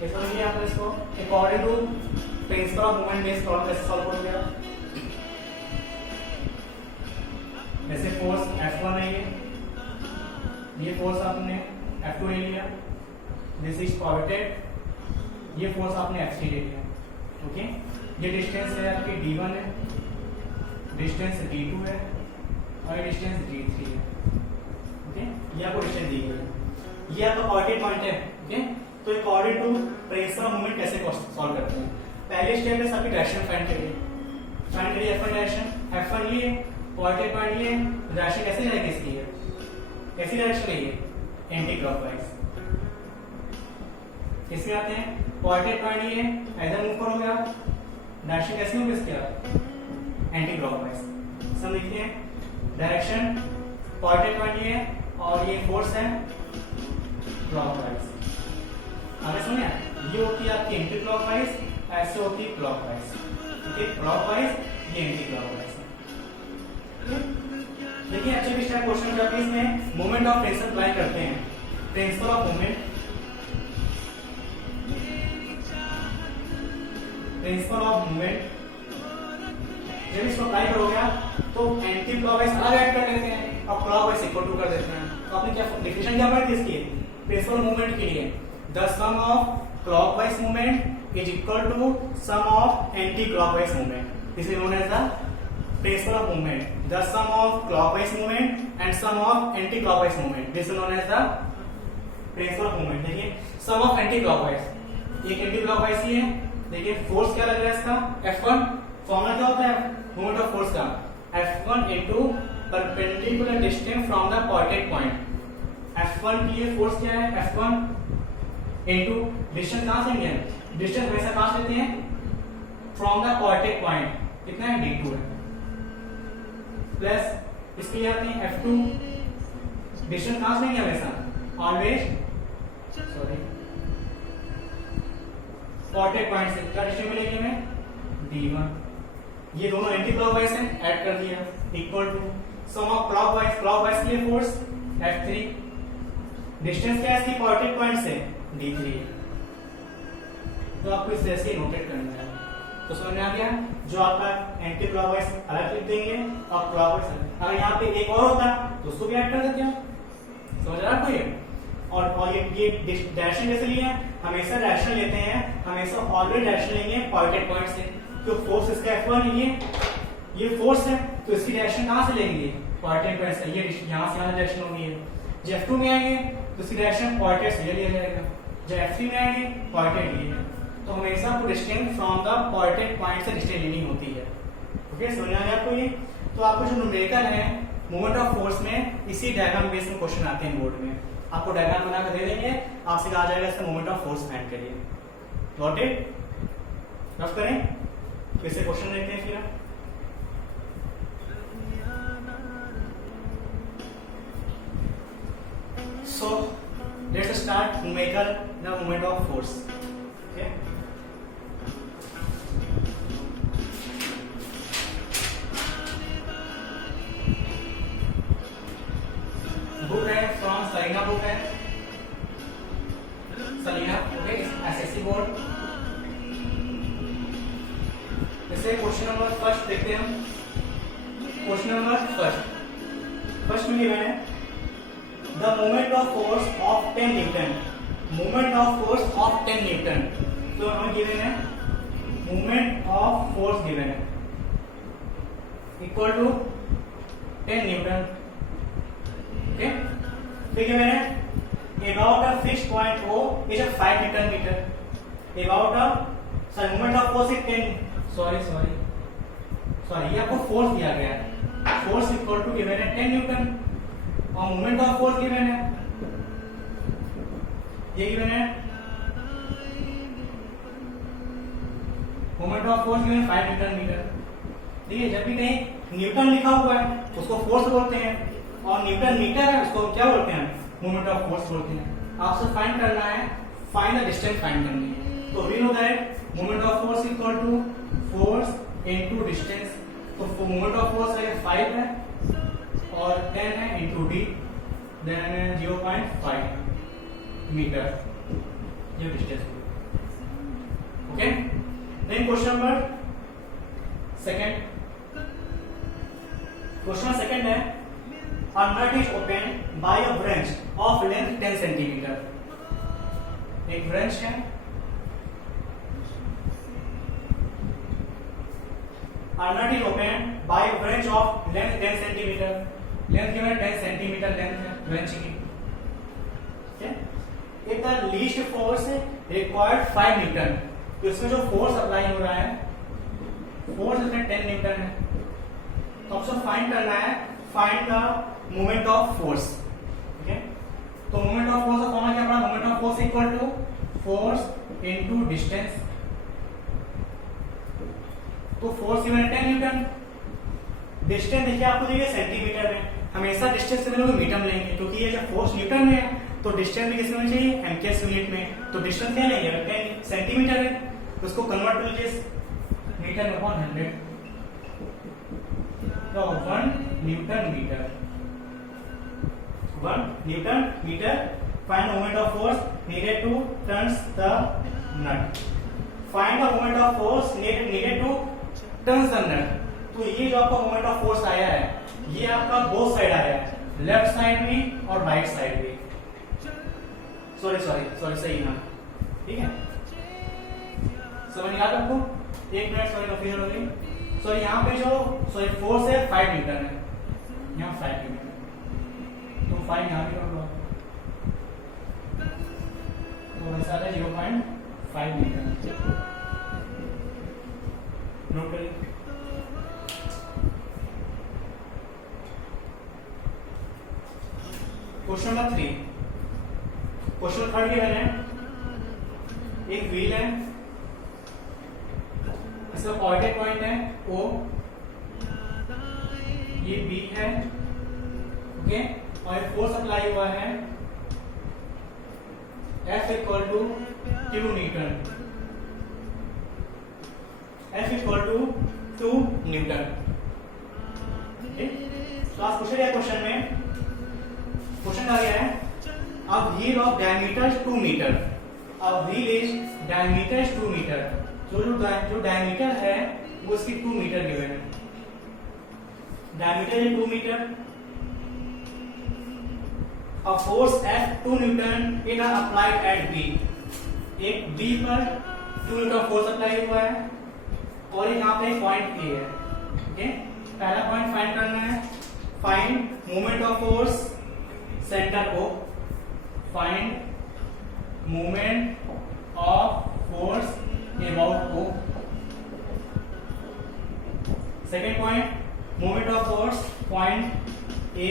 ये समझिए आप इसको according to principle of movement based problem कैसे सॉल्व करोगे आप? जैसे फोर्स F1 है, ये फोर्स आपने F2 ले लिया, दिस इज पॉइंटेड, ये फोर्स आपने F3 ले लिया। ओके, ये डिस्टेंस है आपकी D1 है, डिस्टेंस D2 है और ये डिस्टेंस D3 है। ओके, ये आपको डिस्टेंस दी गई है, ये आपका पॉइंटेड पॉइंट है। ओके, तो according to principle of movement कैसे सॉल्व करते हैं? पहले स्टेप में सबकी डायरेक्शन फाइंड करिए। फाइंड करिए F1 डायरेक्शन, F1 ये पॉइंटेड पॉइंट ये, डायरेक्शन कैसे जाएगी इसकी? है कैसी डायरेक्शन है? ये एंटी क्लॉकवाइज। इसमें आते हैं पॉइंटेड पॉइंट ये इधर मूव करोगे आप, डायरेक्शन कैसे होगी इसकी? आप एंटी क्लॉकवाइज। सब लिखते हैं डायरेक्शन पॉइंटेड पॉइंट ये और ये फोर्स है क्लॉकवाइज। आगे सुनिए, ये होती है आपकी एंटी क्लॉकवाइज, ऐसे होती है क्लॉकवाइज। ओके, क्लॉकवाइज, ये एंटी क्लॉकवाइज। देखिए अच्छे भी स्टार्ट क्वेश्चन जब इसमें मोमेंट ऑफ टेंशन अप्लाई करते हैं, principle of moment, principle of moment जब इसको अप्लाई करोगे आप तो एंटी क्लॉकवाइज अलग ऐड कर देते हैं और क्लॉकवाइज इक्वल टू कर देते हैं। तो आपने क्या डेफिनेशन क्या पढ़ी थी इसकी प्रिंसिपल मूवमेंट के लिए, the sum of clockwise movement is equal to sum of anti clockwise movement, this is known as the principle of movement, the sum of clockwise movement and sum of anti clockwise movement, this is known as the principle of movement. देखिए sum of anti clockwise, ये anti clockwise ही है। देखिए force क्या लग रहा है इसका, F1, फॉर्मूला क्या होता है मोमेंट ऑफ फोर्स का, F1 into perpendicular distance from the pointed point. F1 की ये फोर्स क्या है, F1 इनटू डिस्टेंस कहां से लिया, डिस्टेंस हमेशा कहां से लेते हैं, फ्रॉम द पॉइंटेड पॉइंट, कितना है d2 है, प्लस इसके लिए आते हैं F2, डिस्टेंस कहां से लेंगे हमेशा, ऑलवेज सॉरी पॉइंटेड पॉइंट से, क्या डिस्टेंस मिलेगी हमें d1। ये दोनों एंटी क्लॉकवाइज है, ऐड कर दिया, equal to sum of clockwise, clockwise के लिए फोर्स F3, डिस्टेंस क्या है इसकी पॉइंटेड पॉइंट से d3, तो आपको इस जैसे नोटेट करना है। तो समझ में आ गया, जो आपका एंटी क्लॉकवाइज अलग लिख देंगे और क्लॉकवाइज अलग। अगर यहाँ पे एक और होता तो उसको भी ऐड कर देते हैं, समझ रहा है आपको ये। और ये डायरेक्शन जैसे लिए हमेशा डायरेक्शन लेते हैं, हमेशा ऑलरेडी डायरेक्शन लेंगे पॉइंटेड पॉइंट से, तो फोर्स इसका F1 ये फोर्स है, तो इसकी डायरेक्शन कहां से लेंगे, पॉइंटेड पॉइंट से, ये यहां से यहां डायरेक्शन होगी है। जब F2 में आएंगे तो इसकी डायरेक्शन पॉइंटेड से लिया जाएगा, जब F3 में आएंगे पॉइंटेड ये, तो हमेशा आपको distance from the pointed point से डिस्टेंस लेनी होती है। ओके, समझ आ गया आपको ये। तो आपको जो न्यूमेरिकल है मोमेंट ऑफ फोर्स में इसी डायग्राम बेस में क्वेश्चन आते हैं बोर्ड में, आपको डायग्राम बनाकर दे देंगे, आपसे कहा जाएगा इसका मोमेंट ऑफ फोर्स फाइंड करिए। गॉट इट, रफ करें, फिर से क्वेश्चन देखते हैं। फिर so let's start numerical the moment of force. Okay, book है फ्रॉम सलीना, बुक है सलीना, ओके, एसएससी बोर्ड। जैसे क्वेश्चन नंबर फर्स्ट देखते हैं हम। क्वेश्चन नंबर फर्स्ट में गिवन है the moment of force of 10 Newton, moment of force of 10 Newton. तो हमें गिवन है मोमेंट ऑफ फोर्स गिवन है इक्वल टू 10 न्यूटन। ओके, फिर गिवन है about a fixed point O is a 5 Newton meter, about a sorry moment of force is 10 sorry ये आपको force दिया गया है, फोर्स इक्वल टू गिवन है 10 Newton और मोमेंट ऑफ फोर्स गिवन है, ये गिवन है moment of force given 5 newton metre. देखिए जब भी कहीं न्यूटन लिखा हुआ है उसको फोर्स बोलते हैं और न्यूटन मीटर है उसको क्या बोलते हैं, मोमेंट ऑफ फोर्स बोलते हैं। आपसे फाइंड करना है, फाइंड द डिस्टेंस फाइंड करनी है। तो we know that moment of force equal to force into distance. तो मोमेंट ऑफ फोर्स है 5 है और 10 है इनटू d, देन 0.5 मीटर ये distance. Okay, then question number second, question second है a nut is opened by a branch of length 10 centimeter। एक branch है, a nut is opened by a branch of length 10 centimeter, length क्या है 10 centimetre length है branch की। If the least force required 5 Newton, तो इसमें जो force apply हो रहा है फोर्स इसमें 10 न्यूटन है, तो आपको फाइंड करना है, find the moment of force. ठीक है, तो मोमेंट ऑफ फोर्स का फॉर्मूला क्या पड़ा, moment of force equal to force into distance. तो फोर्स गिवन है 10 न्यूटन, डिस्टेंस देखिए आपको देखिए सेंटीमीटर में, हमेशा डिस्टेंस से लोग मीटर में लेंगे क्योंकि ये जब फोर्स न्यूटन में है तो डिस्टेंस भी किस में चाहिए, एमकेएस यूनिट में। तो डिस्टेंस क्या लेंगे 10 सेंटीमीटर है, तो उसको कन्वर्ट कर लीजिए मीटर अपॉन 100, तो 1 newton metre, 1 newton metre. Find moment of force needed to turn the nut, find the moment of force needed to turn the nut। तो ये जो आपका मोमेंट ऑफ फोर्स आया है, ये आपका बोथ साइड आया है, लेफ्ट साइड भी और राइट साइड भी। सॉरी सही ना, ठीक है, समझ याद आपको? एक मिनट, सॉरी कंफ्यूजन हो गई। सॉरी यहाँ पे जो फोर्स है 5 न्यूटन है, यहाँ 5 न्यूटन, तो 5 यहाँ भी कर लो, तो ऐसा है 0.5 न्यूटन। नोट करिए। Question number 3, question third given है, एक व्हील है, इसका कोऑर्डिनेट पॉइंट है O, ये B है, ओके, और फोर्स अप्लाई हुआ है F equal to 2 newton, F equal to 2 newton. तो आज पूछा गया क्वेश्चन में, क्वेश्चन आ गया है a wheel of diameter 2 metre, a wheel is diameter 2 metre, जो डायमीटर है वो इसकी 2 मीटर गिवन है, डायमीटर है 2 metre. A force F 2 newton is applied at B, एक B पर 2 न्यूटन फोर्स अप्लाई हुआ है और यहाँ पे एक पॉइंट A है, ओके। पहला पॉइंट फाइंड करना है, find moment of force centre O, find moment of force about O। Second point moment of force point A,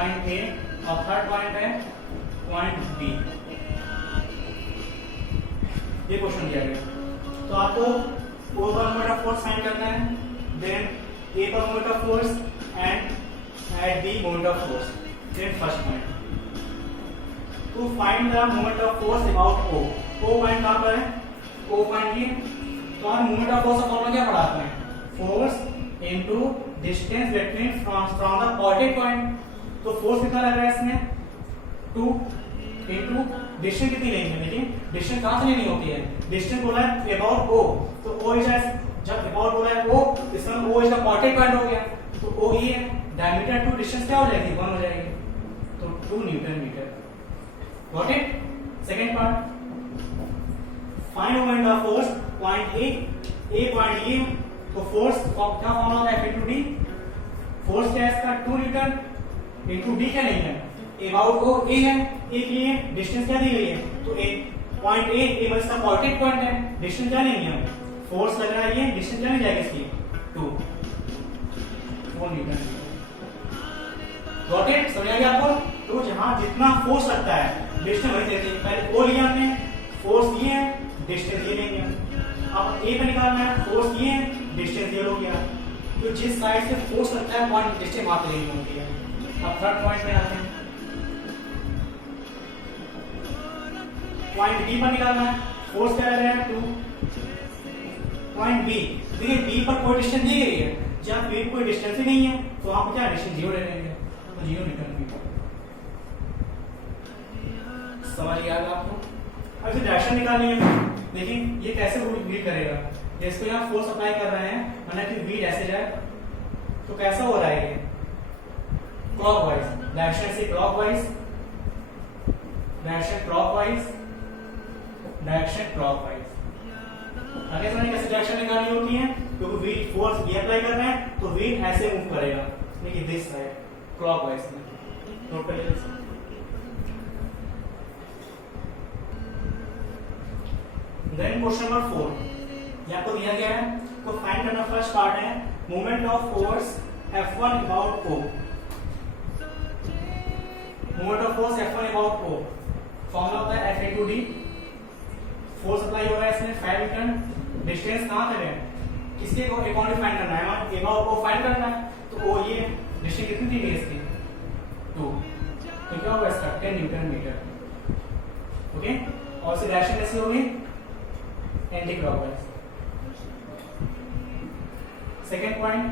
और थर्ड पॉइंट है पॉइंट B। ये क्वेश्चन दिया गया, तो आपको O पर मोमेंट ऑफ फोर्स फाइंड करना है, देन A पर moment of force and at B moment of force. Then first point, to find the moment of force about O। O point कहां पर है? O पॉइंट ये, तो हम मोमेंट ऑफ फोर्स का फॉर्मूला क्या पढ़ा आपने? Force into distance between from the coordinate point. तो फोर्स कितना लग रहा है इसमें? 2 इनटू डिस्टेंस कितनी लेंगे, देखिए डिस्टेंस कहां से लेनी होती है, डिस्टेंस बोला है अबाउट O, तो O इज जब अबाउट बोला है O, इसमें O is the coordinate point हो गया, तो O ये है, डायमीटर टू डिस्टेंस क्या हो जाएगी? 1 हो जाएगी, तो 2 newton metre. Got it? Second part, find moment of force point A point ये, तो फोर्स क्या फॉर्मूला होता है? F into D। फोर्स क्या है इसका? 2 न्यूटन इनटू D क्या नहीं है? अबाउट O A है, A की ये डिस्टेंस क्या दी गई है, तो A पॉइंट A मतलब इसका कोऑर्डिनेट पॉइंट है, डिस्टेंस क्या नहीं है, फोर्स लग रहा है ये, डिस्टेंस क्या नहीं जाएगी इसकी? 4 न्यूटन। Got it? समझ आ गया आपको? तो जहां जितना फोर्स लगता है डिस्टेंस वही देते हैं, पहले O लिया हमने, फोर्स ये है, डिस्टेंस ये लेंगे, अब A का निकालना है, फोर्स ये है, डिस्टेंस ये हो गया, तो जिस साइड से फोर्स लगता है पॉइंट डिस्टेंस वहां पे लेनी होती है। अब थर्ड पॉइंट में आते हैं, पॉइंट B पर निकालना है, फोर्स क्या लग रहा है? 2। पॉइंट B, देखिए B पर कोई डिस्टेंस दी गई है, जहां B कोई डिस्टेंस ही नहीं है तो वहां पर क्या डिस्टेंस 0 ले लेंगे, तो 0 न्यूटन मीटर। समझ गया आपको? अब इसे डायरेक्शन निकालनी है, देखिए ये कैसे व्हील करेगा, इसको यहाँ फोर्स अप्लाई कर रहे हैं, माना कि व्हील ऐसे जाए, तो कैसा हो रहा है ये? क्लॉकवाइज, डायरेक्शन से clockwise, direction clockwise, direction clockwise. आगे समझिए कैसे डायरेक्शन निकालनी होती है, क्योंकि व्हील फोर्स ये अप्लाई कर रहे हैं तो व्हील ऐसे मूव करेगा, देखिए दिस साइड क्लॉकवाइज में। नोट करिए, देन क्वेश्चन नंबर 4 यहाँ को दिया गया है, तो फाइंड करना फर्स्ट पार्ट है moment of force F1 about O। Moment of force F1 about O formula होता है F into D। Force apply हो रहा है इसमें 5 न्यूटन, डिस्टेंस कहां तक है, किसके को अकाउंट फाइंड करना है, हमें अबाउट O फाइंड करना है, तो O ये डिस्टेंस कितनी दी गई इसकी? 2, तो क्या होगा इसका? 10 न्यूटन मीटर, ओके। और से डायरेक्शन कैसी होगी? Anti clockwise. Second point,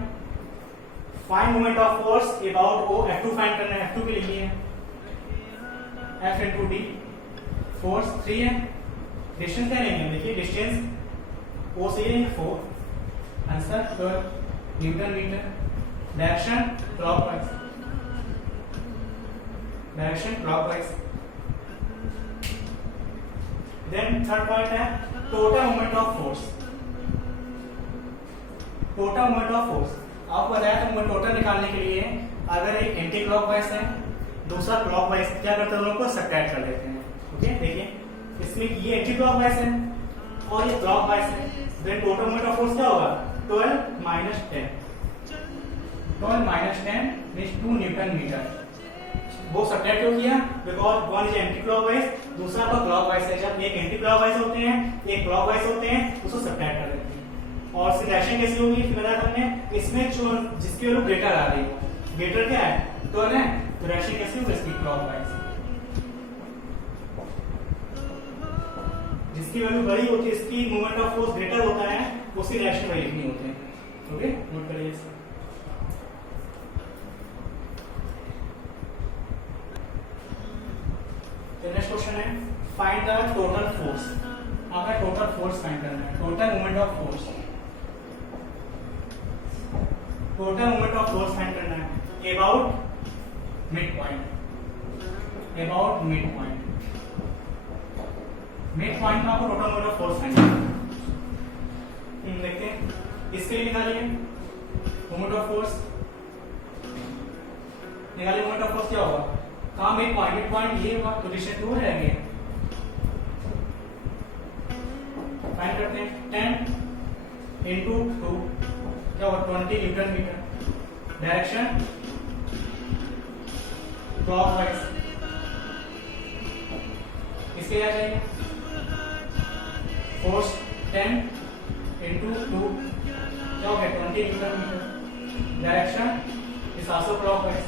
find moment of force about O. F2 find करना है, F2 के लिए F इंटू डी, फोर्स 3 है, डिस्टेंस क्या लेंगे, देखिए डिस्टेंस ओ से ये 4, answer 12 newton metre, direction clockwise, direction clockwise. Then third point है total moment of force, total moment of force. आपको बताया था मोमेंट टोटल निकालने के लिए अगर एक एंटी क्लॉकवाइज है दूसरा क्लॉकवाइज, क्या करते हैं, दोनों को सब्ट्रैक्ट कर देते हैं। ओके, देखिए इसमें ये एंटी क्लॉकवाइज है और ये क्लॉकवाइज है, then total moment of force क्या होगा, 12 minus 10, 12 minus 10 means 2 newton metre. वो सब्ट्रैक्ट क्यों किया, because one is anti clockwise, दूसरा आपका क्लॉकवाइज है। जब एक एंटी क्लॉकवाइज होते हैं एक क्लॉकवाइज होते हैं, उसको सब्ट्रैक्ट कर देते हैं। और इसकी डायरेक्शन कैसी होगी, बताया हमने, इसमें जो जिसकी वैल्यू ग्रेटर आ रही है, ग्रेटर क्या है 12 है, तो डायरेक्शन कैसी होगी इसकी क्लॉकवाइज। जिसकी वैल्यू बड़ी होती है, इसकी मोमेंट ऑफ फोर्स ग्रेटर होता है, उसकी डायरेक्शन बड़ी लिखनी होती है। ओके, नोट करिए इसको। नेक्स्ट क्वेश्चन है फाइंड द टोटल फोर्स। आपका टोटल फोर्स फाइंड करना है, total moment of force, total moment of force find करना है about mid point, about mid point, mid point में आपको total moment of force find करना है। देखते हैं, इसके लिए निकालिए मोमेंट ऑफ फोर्स, निकालिए मोमेंट ऑफ फोर्स क्या होगा, कहाँ मिड पॉइंट, मिड पॉइंट ये होगा, तो डिस्टेंस 2 रहेंगे। फाइंड करते हैं, 10 इंटू 2 क्या होगा, 20 न्यूटन मीटर, डायरेक्शन क्लॉकवाइज। इसके क्या चाहिए, फोर्स 10 इंटू 2 क्या हो गया, 20 न्यूटन मीटर, डायरेक्शन इस आल्सो क्लॉकवाइज।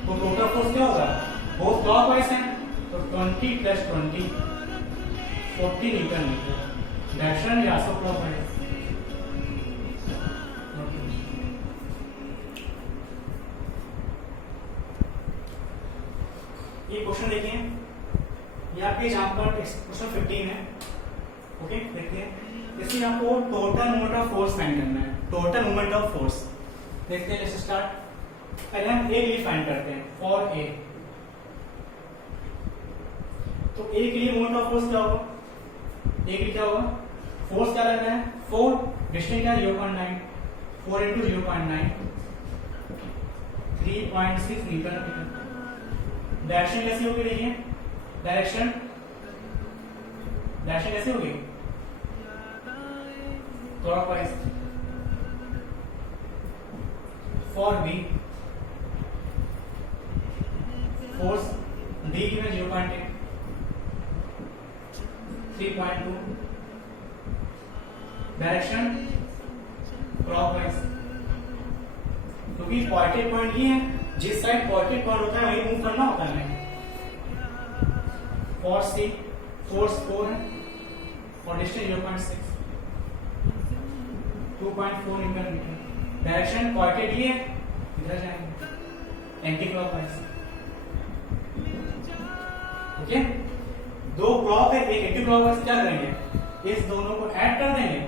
तो टोटल फोर्स क्या होगा, बोथ क्लॉकवाइज है, तो 20 प्लस 20 40 न्यूटन मीटर, डायरेक्शन या आल्सो क्लॉकवाइज। ये क्वेश्चन देखिए, ये आपके एग्जांपल क्वेश्चन 15 है। ओके, देखिए इसमें आपको total moment of force find करना है, टोटल मोमेंट ऑफ फोर्स। देखते हैं, लेट्स स्टार्ट। पहले हम ए के लिए फाइंड करते हैं, फॉर ए। तो ए के लिए मोमेंट ऑफ फोर्स क्या होगा, ए के लिए क्या होगा, फोर्स क्या लग रहा है 4, डिस्टेंस क्या 0.9, 4 इंटू 0.9 3.6 न्यूटन मीटर। डायरेक्शन कैसी होगी, देखिए डायरेक्शन कैसी होगी, clockwise. For B force D की में 0.8 3.2, डायरेक्शन क्लॉकवाइज। क्योंकि पॉजिटिव पॉइंट ये है, जिस साइड पॉजिटिव पॉइंट होता है वही मूव करना होता है हमें। फॉर सी फोर्स 4 है और distance 0.6 2.4 newton metre, direction positive ये है, इधर जाएंगे एंटी क्लॉकवाइज। ओके, दो क्लॉक है, एक एंटी क्लॉकवाइज, क्या करेंगे, इस दोनों को ऐड कर देंगे,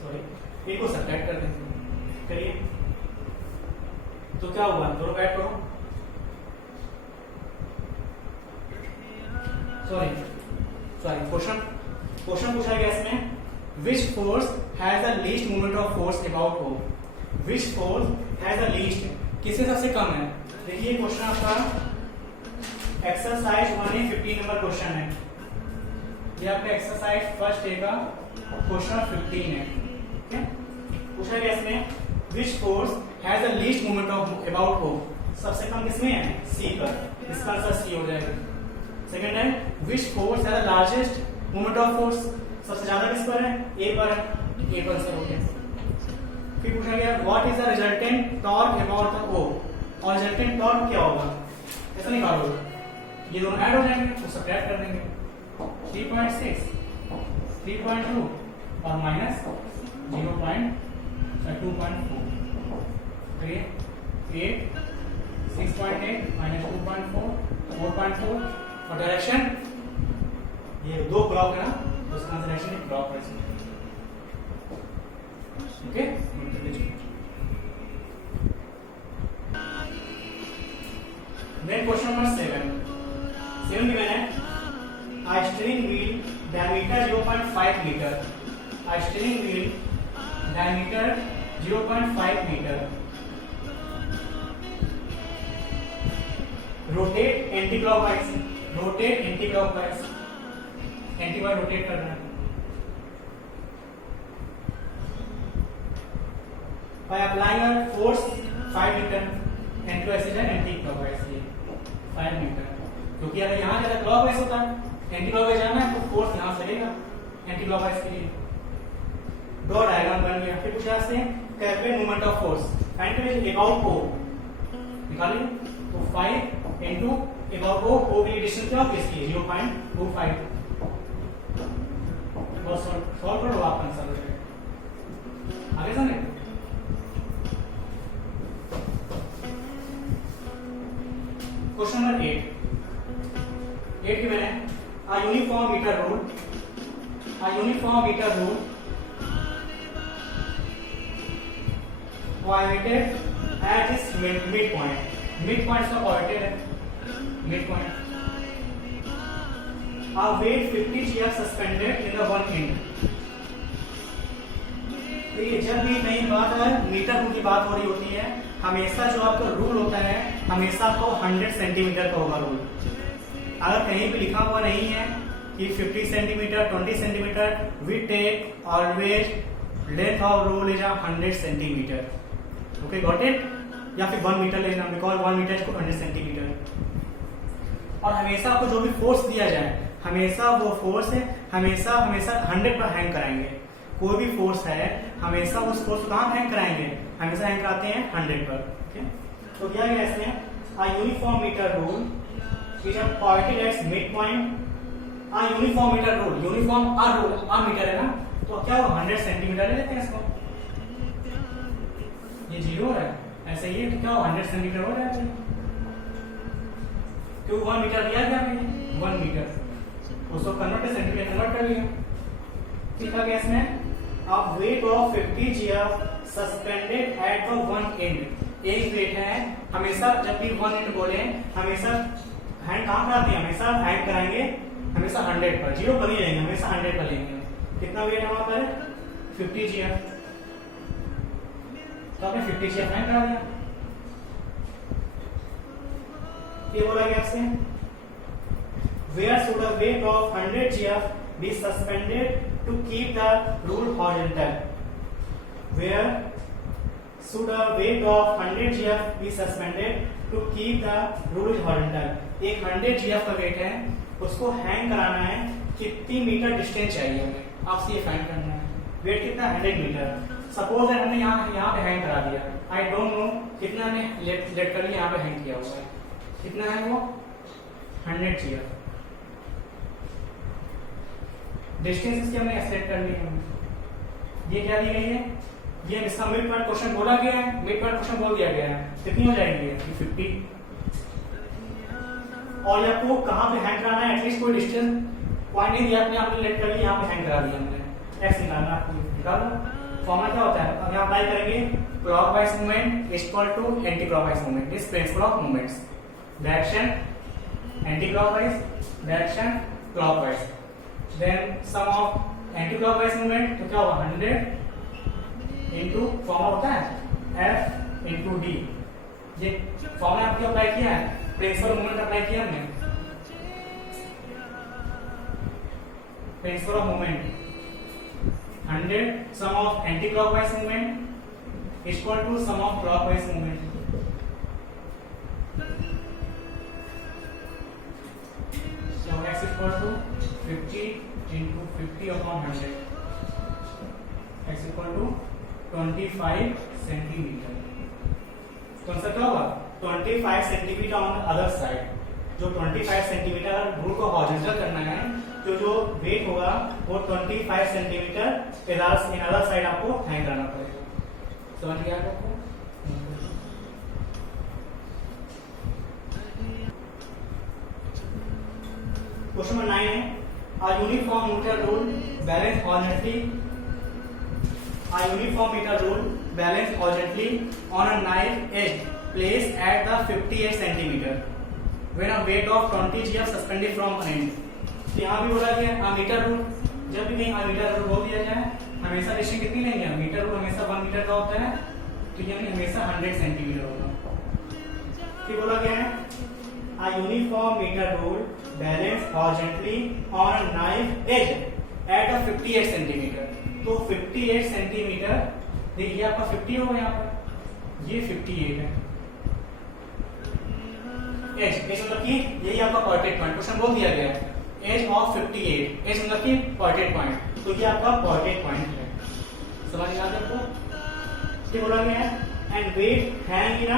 सॉरी एक को सब्ट्रैक्ट कर देंगे। करिए, तो क्या होगा, दोनों को ऐड करो, सॉरी क्वेश्चन पूछा गया इसमें, which force has the least moment of force about O, which force has the least, किससे सबसे कम है। देखिए क्वेश्चन आपका एक्सरसाइज 1 15 नंबर क्वेश्चन है, ये आपका एक्सरसाइज फर्स्ट ए का क्वेश्चन 15 है। ठीक है, पूछा गया इसमें which force has the least moment of about O, सबसे कम किसमें है, सी पर, इसका आंसर सी हो जाएगा। सेकंड है विच force has the largest moment of force, सबसे ज्यादा किस पर है, ए पर है, ए पर से हो गया। फिर पूछा गया what is the resultant torque about the O, और रिजल्टेंट टॉर्क क्या होगा, ऐसा निकालोगे, ये दोनों ऐड हो जाएंगे तो सब्ट्रैक्ट कर देंगे 3.6 3.2 और माइनस 2.4, तो ये 8, 6.8 माइनस 2.4, 4.4 और डायरेक्शन ये दो क्लॉक है ना, तो इसका डायरेक्शन एक क्लॉक है। Okay, then question number 7 given है a steering wheel diameter 0.5 meter, a steering wheel diameter 0.5 meter, rotate anti-clockwise, anti-clockwise rotate करना है। by applying a force 5 Newton, anti-clockwise 5 Newton, क्योंकि अगर यहाँ ज्यादा क्लॉकवाइज होता है, एंटी क्लॉकवाइज जाना है तो फोर्स यहाँ से लगेगा एंटी क्लॉकवाइज के लिए। दो डायग्राम बन गया। फिर पूछा से calculate moment of force, find करें अबाउट ओ, निकालिए तो 5 इनटू अबाउट ओ की डिस्टेंस क्या होगी इसकी 0.25। बस सॉल्व करो आप आंसर आगे समझे। क्वेश्चन नंबर 8 की मैंने a uniform meter rule provided at its midpoint so provided है midpoint, a weight 50 g suspended in the one end। देखिए जब भी नई बात है मीटर रूल की बात हो रही होती है, हमेशा जो आपका रूल होता है हमेशा आपको 100 सेंटीमीटर का होगा रूल। अगर कहीं भी लिखा हुआ नहीं है कि 50 centimetre 20 centimetre, we take always length of roll is 100 centimetre. Okay got it, या फिर 1 मीटर लेना, बिकॉज 1 मीटर इज 100 सेंटीमीटर। और हमेशा आपको जो भी फोर्स दिया जाए हमेशा वो फोर्स है हमेशा 100 पर हैंग कराएंगे। कोई भी फोर्स है हमेशा उस फोर्स को कहाँ हैंग कराएंगे, हमेशा हैंग कराते हैं 100 पर। ओके तो क्या है इसमें a uniform meter rule which are pointed at midpoint, a uniform meter rule, uniform a rule a metre है ना, तो क्या वो 100 सेंटीमीटर ले लेते हैं इसको, ये 0 है ऐसे ही, तो क्या वो 100 सेंटीमीटर हो जाएगा क्योंकि 1 मीटर दिया गया है 1 मीटर, उसको कन्वर्ट सेंटीमीटर कन्वर्ट कर लिया। ठीक है इसमें a weight of 50 g suspended at the one end, एक वेट है हमेशा जब भी 1 एंड बोले हमेशा हैंड कहाँ कराते हैं, हमेशा हैंड कराएंगे हमेशा 100 पर, 0 पर ही लेंगे हमेशा 100 पर लेंगे। कितना वेट है वहां पर 50 g, तो आपने 50 g हैंड करा दिया। ये बोला गया आपसे where should a weight of 100 g be suspended to keep the rule horizontal, where should a weight of 100 g be suspended to keep the rule horizontal। एक 100 g का वेट है उसको हैंग कराना है, कितनी मीटर डिस्टेंस चाहिए हमें, आपसे ये फाइंड करना है। वेट कितना 100 मीटर, सपोज हमने यहाँ पे हैंग करा दिया, आई डोंट नो कितना ने लेट कर लिया, यहाँ पे हैंग किया हुआ है, कितना है वो 100 g। डिस्टेंस इसकी हमने सेट कर ली है, ये क्या दी गई है, ये इसका मिड पॉइंट क्वेश्चन बोला गया है, मिड पॉइंट क्वेश्चन बोल दिया गया है, कितनी हो जाएगी 50। और आपको कहां पे हैंग कराना है, एटलीस्ट कोई डिस्टेंस पॉइंट नहीं दिया आपने, आपने लेट कर लिया, यहां पे हैंग करा दिया हमने, एक्स निकालना आपको, निकालो। फॉर्मूला क्या होता है, अब यहां अप्लाई करेंगे clockwise movement equal to anti clockwise movement, this principle of movements, direction anti clockwise, direction clockwise, then sum of anti clockwise movement, तो क्या होगा 100 इनटू फॉर्मूला होता है F इनटू D, ये फॉर्मूला आपने अप्लाई किया है, प्रिंसिपल मूवमेंट अप्लाई किया हमने, principle of movement 100 sum of anti clockwise movement equal to sum of clockwise movement. So x equal to 50 into 50 upon 100, x equal to 25 centimetre. कौन सा क्या होगा 25 centimetre on the other side, जो 25 centimetre rule को horizontal करना है जो wait होगा वो 25 सेंटीमीटर इन अदर साइड आपको हैंग करना पड़ेगा। समझ गया आपको? क्वेश्चन नंबर 9 है a uniform meter rule balance horizontally on a knife edge placed at the 58 centimeter when a weight of 20 g suspended from an end। यहाँ भी बोला गया मीटर रूल, जब भी कहीं मीटर रूल बोल दिया जाए हमेशा डिस्टेंस कितनी लेंगे? मीटर रूल हमेशा 1 मीटर का होता है, तो यानी हमेशा 100 सेंटीमीटर होगा। फिर बोला गया है a uniform meter rule balance horizontally on a knife edge at a 58 centimeter। तो 58 सेंटीमीटर, देखिए आपका 50 होगा, यहाँ पर ये 58 है। एज मतलब कि यही आपका पॉइंटेड पॉइंट, क्वेश्चन बोल दिया गया है एज ऑफ 58, एज मतलब कि पॉइंटेड पॉइंट, तो ये आपका पॉइंटेड पॉइंट है। समझ गया आपको? ये बोला गया है and wait hang in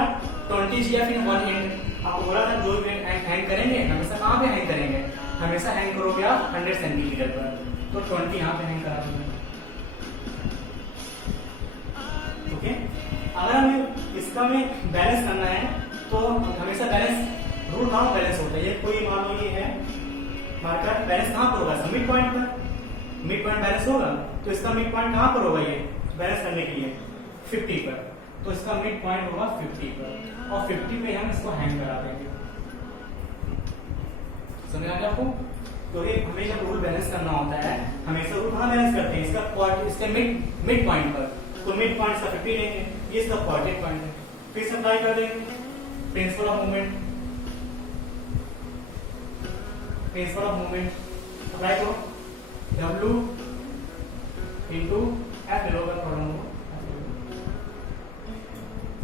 20 GF in one and. आपको बोला था जो वेट हैंग करेंगे हमेशा कहाँ पे हैंग करेंगे? हमेशा हैंग करोगे आप 100 सेंटीमीटर पर, तो 20 यहाँ पे हैंग करा दूंगा। ओके, अगर हमें इसका में बैलेंस करना है तो हमेशा बैलेंस रूल कहाँ बैलेंस होता है? ये कोई मान लो ये है मार्कर, बैलेंस कहाँ पर होगा? मिड पॉइंट पर, मिड पॉइंट बैलेंस होगा, तो इसका मिड पॉइंट कहाँ पर होगा? ये बैलेंस करने के लिए 50 पर, तो इसका मिड पॉइंट होगा 50 पर, और 50 पे हम इसको हैंग करा देंगे। समझ आ गया आपको? तो ये हमें जब रूल बैलेंस करना होता है हमेशा रूल कहाँ बैलेंस करते हैं? इसका मिड पॉइंट पर, तो मिड पॉइंट का 50 लेंगे, ये इसका पॉइंटेड पॉइंट है। फिर से अप्लाई कर देंगे principal of movement, principal of movement apply करो, W इंटू एफ ले लो,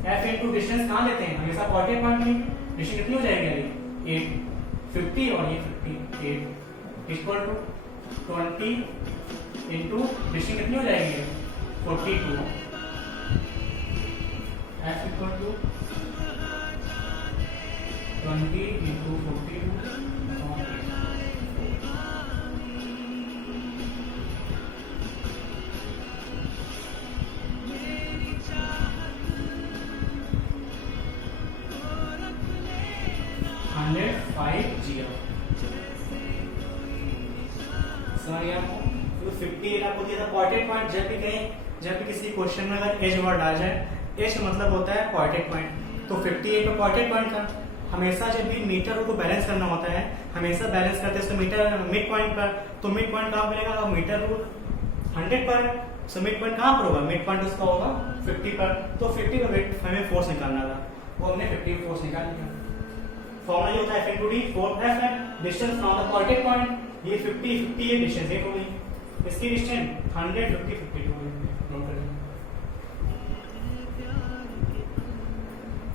एफ इंटू डिस्टेंस कहाँ लेते हैं? हमेशा पॉइंटेड पॉइंट में। डिस्टेंस कितनी हो जाएगी? 8, 50 और ये 58 इक्वल टू 20 इंटू डिस्टेंस कितनी हो जाएगी? 42। F equal to 20 into 42 105 GF। समझ गया आपको? तो 58 आपको दिया था पॉइंटेड पॉइंट। जब भी किसी क्वेश्चन में अगर एज वर्ड आ जाए, एज मतलब होता है पॉइंटेड पॉइंट, तो 58 पे पॉइंटेड पॉइंट था। हमेशा जब भी मीटर को बैलेंस करना होता है हमेशा बैलेंस करते हैं मीटर मिड पॉइंट पर, तो मिड पॉइंट कहाँ मिलेगा? तो मीटर रूल 100 पर, सो मिड पॉइंट कहाँ पर होगा? मिड पॉइंट उसका होगा 50 पर, तो 50 का वेट हमें फोर्स निकालना था, वो हमने 50 फोर्स निकाल लिया। फॉर्मूला ये होता है F into D, 4F है distance from the pointed point, ये 50 ये डिस्टेंस 8 हो गई, इसकी डिस्टेंस 100 50 52 नोट करेंगे।